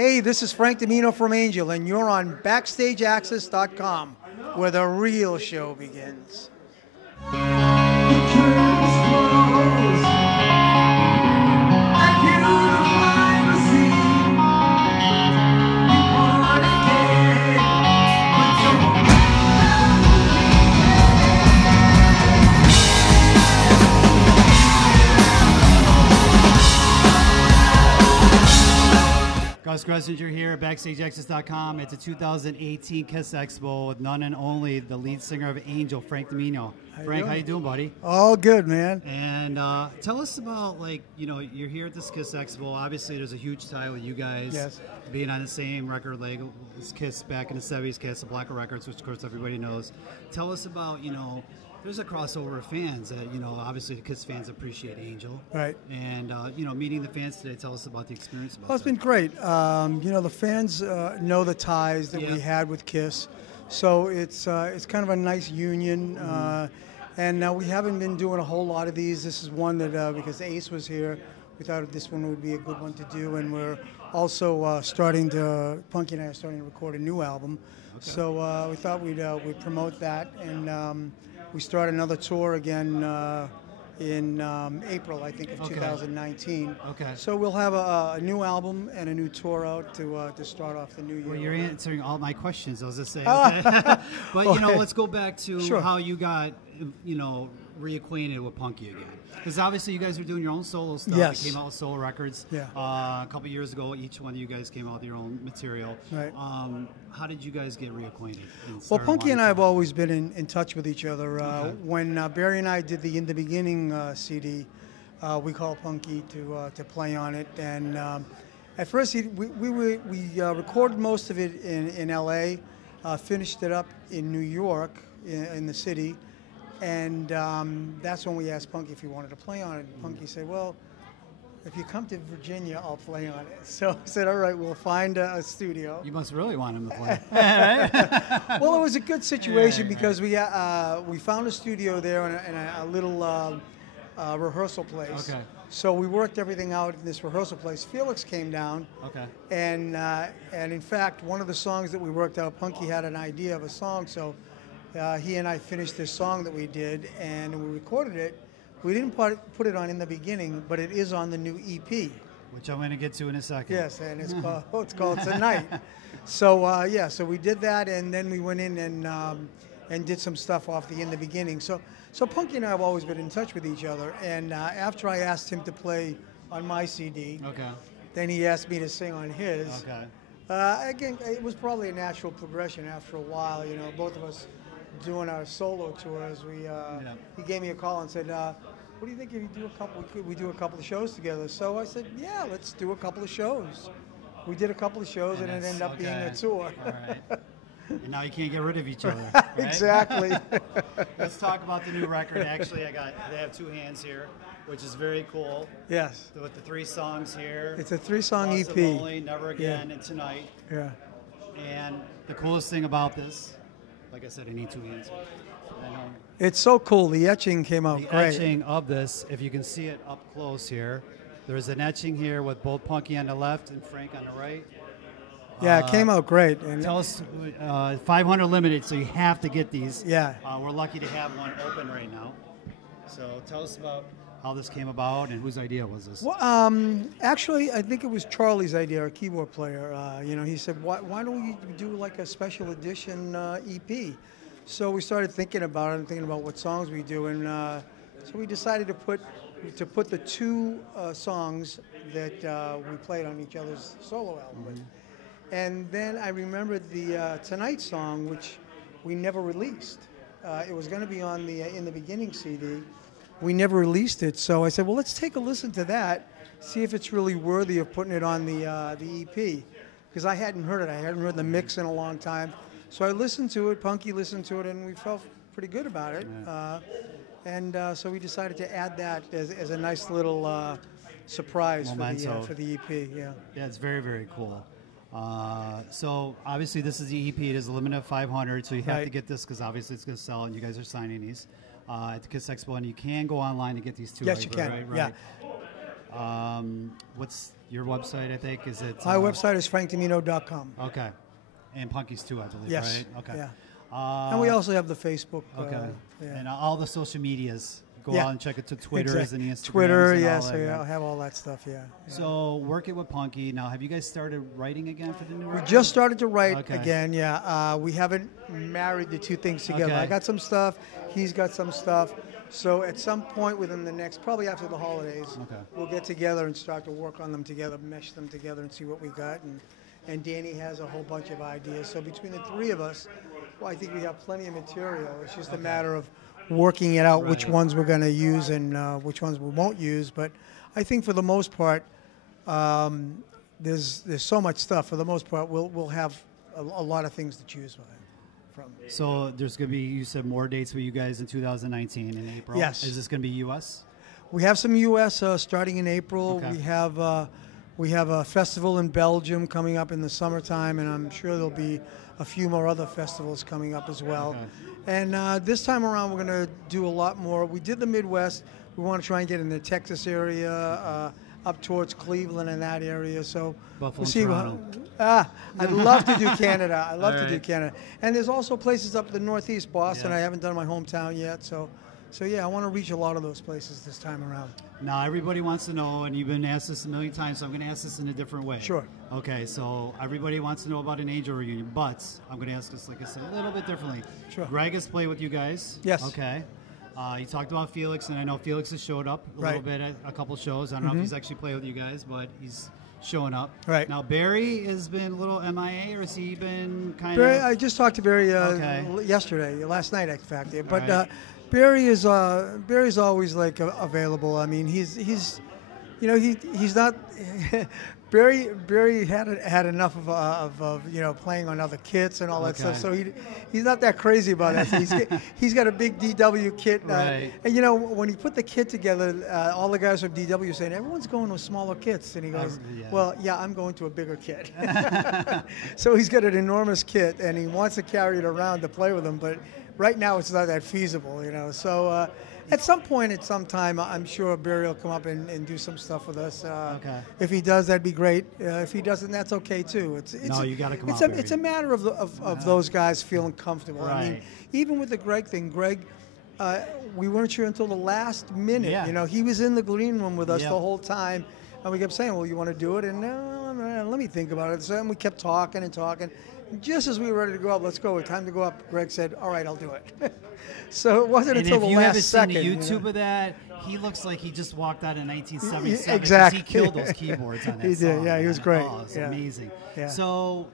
Hey, this is Frank DiMino from Angel, and you're on BackstageAxxess.com, where the real show begins. Gus Gressinger here at BackstageAxxess.com. It's a 2018 Kiss Expo with none and only the lead singer of Angel, Frank DiMino. Frank, how you doing, buddy? All good, man. And tell us about, like, you know, you're here at this Kiss Expo. Obviously, there's a huge tie with you guys. Yes. Being on the same record label as Kiss back in the 70s, Casablanca Records, which of course everybody knows. Tell us about, you know, there's a crossover of fans that, you know, obviously the Kiss fans appreciate Angel. Right. And, you know, meeting the fans today, tell us about the experience. Well, it's been great. You know, the fans know the ties that we had with Kiss. So it's kind of a nice union. And we haven't been doing a whole lot of these. This is one that, because Ace was here, we thought this one would be a good one to do. And we're also Punky and I are starting to record a new album. Okay. So we thought we'd promote that. And we start another tour again in April, I think, of 2019. Okay. So we'll have a new album and a new tour out to start off the new year. Well, you're answering all my questions, I was just saying. Okay. But, you know, let's go back to how you got, you know, reacquainted with Punky again. Because obviously you guys are doing your own solo stuff. Yes. You came out with solo records. Yeah. A couple years ago, each one of you guys came out with your own material. Right. How did you guys get reacquainted? Well, Punky and I have always been in touch with each other. When Barry and I did the In the Beginning CD, we called Punky to play on it. And at first, we recorded most of it in L.A., finished it up in New York, in the city. And that's when we asked Punky if he wanted to play on it. And Punky said, well, if you come to Virginia, I'll play on it. So I said, all right, we'll find a studio. You must really want him to play. Well, it was a good situation because we found a studio there and a little rehearsal place. Okay. So we worked everything out in this rehearsal place. Felix came down. Okay. And in fact, one of the songs that we worked out, Punky had an idea of a song, so he and I finished this song that we did, and we recorded it. We didn't put it on In the Beginning, but it is on the new EP. Which I'm going to get to in a second. Yes, and it's called Tonight. So, yeah, so we did that, and then we went in and did some stuff off the In the Beginning. So Punky and I have always been in touch with each other, and after I asked him to play on my CD, then he asked me to sing on his. Again, it was probably a natural progression after a while, you know, both of us doing our solo tours. He gave me a call and said, what do you think if we do a couple of shows together? So I said, yeah, let's do a couple of shows. We did a couple of shows, and it ended up being a tour. All right. And now you can't get rid of each other. Right? Exactly. Let's talk about the new record. Actually, they have two hands here, which is very cool. Yes. With the 3 songs here. It's a 3-song EP. Only, Never Again, and Tonight. Yeah. And the coolest thing about this, like I said, I need 2 hands. It's so cool. The etching came out great. The etching of this, if you can see it up close here, there's an etching here with both Punky on the left and Frank on the right. Yeah, it came out great. And tell us, 500 limited, so you have to get these. Yeah. We're lucky to have one open right now. So tell us about how this came about and whose idea was this? Well, actually, I think it was Charlie's idea, our keyboard player. You know, he said, why don't we do like a special edition EP? So we started thinking about it and thinking about what songs we do, and so we decided to put the 2 songs that we played on each other's solo album with. And then I remembered the Tonight song, which we never released. It was going to be on the In the Beginning CD. We never released it, so I said, well, let's take a listen to that, see if it's really worthy of putting it on the EP, because I hadn't heard it. I hadn't heard the mix in a long time. So I listened to it, Punky listened to it, and we felt pretty good about it. Yeah. So we decided to add that as a nice little surprise for the EP. Yeah. Yeah, it's very, very cool. So obviously this is the EP. It is a limit of 500, so you have to get this because obviously it's going to sell, and you guys are signing these at the Kiss Expo, and you can go online to get these 2. Yes, you can. Right? Yeah. What's your website? I think is it. My website is frankdimino.com. Okay, and Punky's too, I believe. Yes. Right. Okay. Yeah. And we also have the Facebook. Okay. Yeah. And all the social medias. Go out and check it to Twitters exactly. and Instagrams. Twitter, and yes, all that, I have all that stuff. Yeah. So working with Punky now. Have you guys started writing again for the new record? We just started to write again. Yeah. We haven't married the two things together. Okay. I got some stuff. He's got some stuff. So at some point within the next, probably after the holidays, we'll get together and start to work on them together, mesh them together, and see what we got. And Danny has a whole bunch of ideas. So between the three of us, well, I think we have plenty of material. It's just a matter of working it out, which ones we're going to use and which ones we won't use. But I think for the most part, there's so much stuff. For the most part, we'll have a lot of things to choose from. So there's going to be, you said, more dates for you guys in 2019 in April. Yes. Is this going to be U.S.? We have some U.S. Starting in April. Okay. We have a festival in Belgium coming up in the summertime, and I'm sure there'll be a few more other festivals coming up as well. Okay. And this time around, we're going to do a lot more. We did the Midwest. We want to try and get in the Texas area, up towards Cleveland and that area. So Buffalo, we'll see. I'd love to do Canada. I love to do Canada. And there's also places up the Northeast, Boston. I haven't done my hometown yet. So yeah, I want to reach a lot of those places this time around. Now, everybody wants to know, and you've been asked this a million times, so I'm going to ask this in a different way. Sure. Okay, so everybody wants to know about an Angel reunion, but I'm going to ask this, like I said, a little bit differently. Sure. Greg has played with you guys. Yes. Okay. You talked about Felix, and I know Felix has showed up a little bit at a couple shows. I don't know if he's actually played with you guys, but he's showing up. Right. Now, Barry has been a little MIA, or has he been kind Barry, of... I just talked to Barry yesterday, last night, in fact. But Barry is Barry's always like available. I mean, he's not. Barry had enough of playing on other kits and all that stuff. So he's not that crazy about that. He's got a big DW kit. And when he put the kit together, all the guys from DW saying everyone's going with smaller kits, and he goes, "Well, yeah, I'm going to a bigger kit." So he's got an enormous kit, and he wants to carry it around to play with them, but right now it's not that feasible, So. At some point, at some time, I'm sure Barry will come up and do some stuff with us. If he does, that'd be great. If he doesn't, that's okay too. You got to come out. It's a matter of those guys feeling comfortable. Right. I mean, even with the Greg thing, we weren't sure until the last minute. Yeah. He was in the green room with us the whole time, and we kept saying, "Well, you want to do it?" And let me think about it. So we kept talking and talking. Just as we were ready to go up, let's go. Time to go up. Greg said, "All right, I'll do it." So it wasn't until the last second. And if you haven't seen the YouTube of that, he looks like he just walked out in 1977. Exactly. He killed those keyboards on that He did. song. Yeah, he was great. Oh, it's amazing. Yeah. So,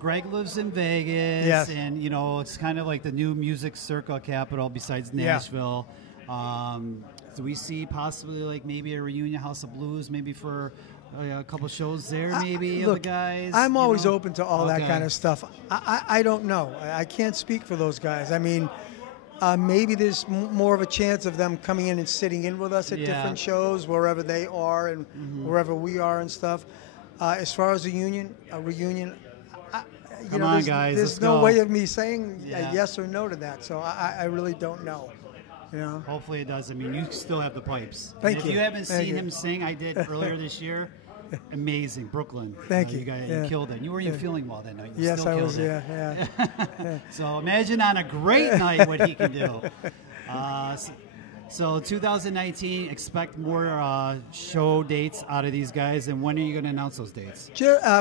Greg lives in Vegas, and it's kind of like the new music circle capital besides Nashville. Do we see possibly like maybe a reunion House of Blues, maybe for a couple shows there, maybe of the guys? I'm always open to all that kind of stuff. I don't know. I can't speak for those guys. I mean, maybe there's more of a chance of them coming in and sitting in with us at different shows, wherever they are and wherever we are and stuff. As far as a reunion, Come on, guys, there's let's no go. way of me saying a yes or no to that. So I really don't know. Hopefully it does. I mean, you still have the pipes. Thank you. you. If you haven't seen him sing, I did earlier this year. Amazing, Brooklyn. Thank you. You guys killed it. You weren't even feeling well that night. You Yes, still I killed was. it. Yeah. So imagine on a great night what he can do. So 2019, expect more show dates out of these guys. And when are you going to announce those dates?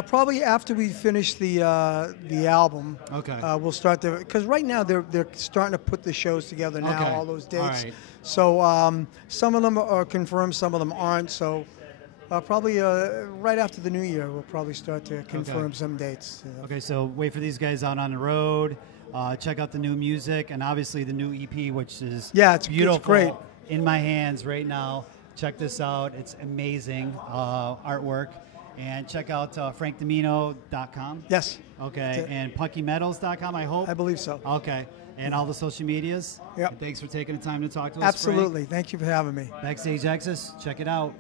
Probably after we finish the album. Okay. We'll start to, because right now they're starting to put the shows together now. All those dates. All right. So some of them are confirmed, some of them aren't. So probably right after the new year, we'll probably start to confirm some dates. Okay. So wait for these guys out on the road. Check out the new music and obviously the new EP, which is it's beautiful. It's great. In my hands right now. Check this out. It's amazing artwork. And check out frankdimino.com. Yes. Okay. And punkymetals.com, I hope? I believe so. Okay. And all the social medias? Yep. And thanks for taking the time to talk to us, Absolutely. Frank. Thank you for having me. BackstageAxxess, check it out.